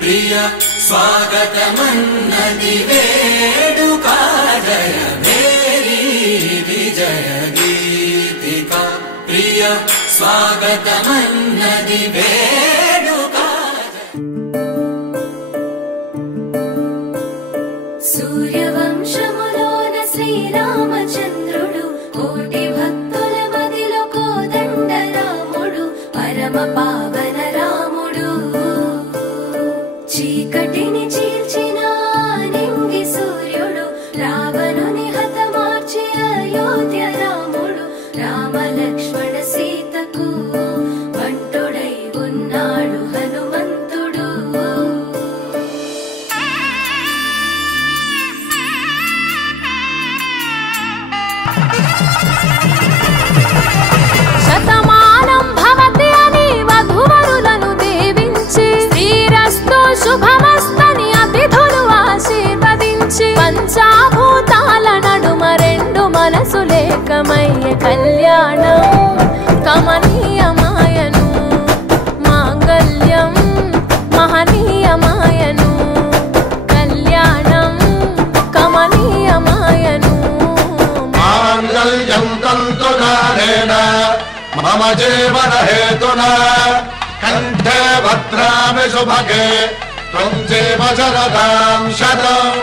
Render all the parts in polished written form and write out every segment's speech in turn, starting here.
ప్రియ స్వాగతమన్నది వేడుక జయ మేరీ విజయ గీతిక ప్రియ స్వాగతమన్నది వేడుక సూర్యవంశములోన శ్రీరామచంద్రుడు కోటి భక్తుల మదిలో కోదండ రాముడు పరమ పావన రాముడు చీకటిని చీల్చిన నింగి సూర్యుడు రావణుని హతమార్చి అయోధ్య రాముడు రామ లక్ష్మణ సీతకు వంటుడై ఉన్నాడు హనుమంతుడు శతమానం భవతి అని వధువరులను దీవించి శ్రీరస్తు శుభమస్తని అతిథులు ఆశీర్వదించి పంచాభూతాల నడుమ రెండు మనసులేకమయ్యే కళ్యాణం కమనీయమాయను మాంగళ్యం మహనీయమాయను కళ్యాణం కమనీయమాయను మాంగళ్యం తంతునానేన మమ జీవన హేతునా కంఠే భద్రామి శుభగే త్వం జీవ శరదాం శతం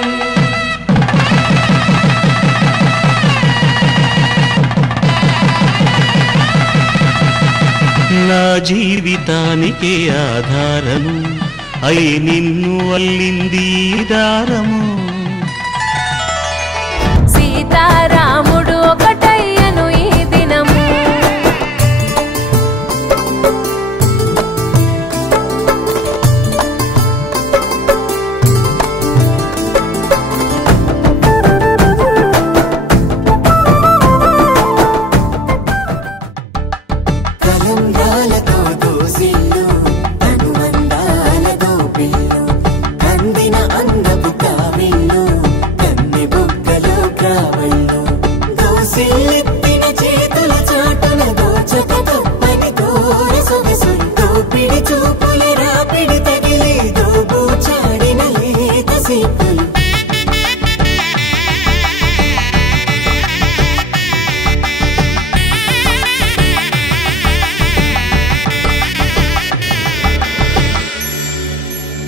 నా జీవితానికి ఆధారము అయి నిన్ను అల్లింది దారము సీతారాముడు ఒకటయ్యను ఈ దినము కలంగాలతో దోసిల్లు అనుమందాలతో పిల్లు కందిన అందపు కావిల్లు కన్ని బుగ్గలో కావళ్ళు దోసిల్లెత్తిన చేతుల చాటున దోచక తప్పని దూర సొగసులు దోపిడి చూపుల రాపిడి తగిలి దోబూచాడిన లేత సీపులు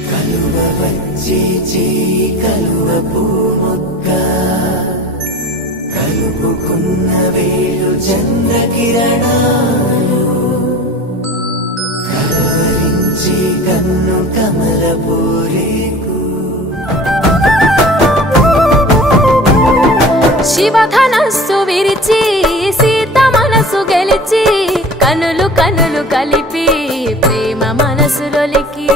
కలువ వచ్చి కలువ పూమొక్క కలుపుకున్న వేలు చంద్రకిరణాలు కలవరించి కన్ను కమల పూరేకు శివధనస్సు విరిచి సీత మనసు గెలిచి కనులు కనులు కలిపి ప్రేమ మనసులొలికి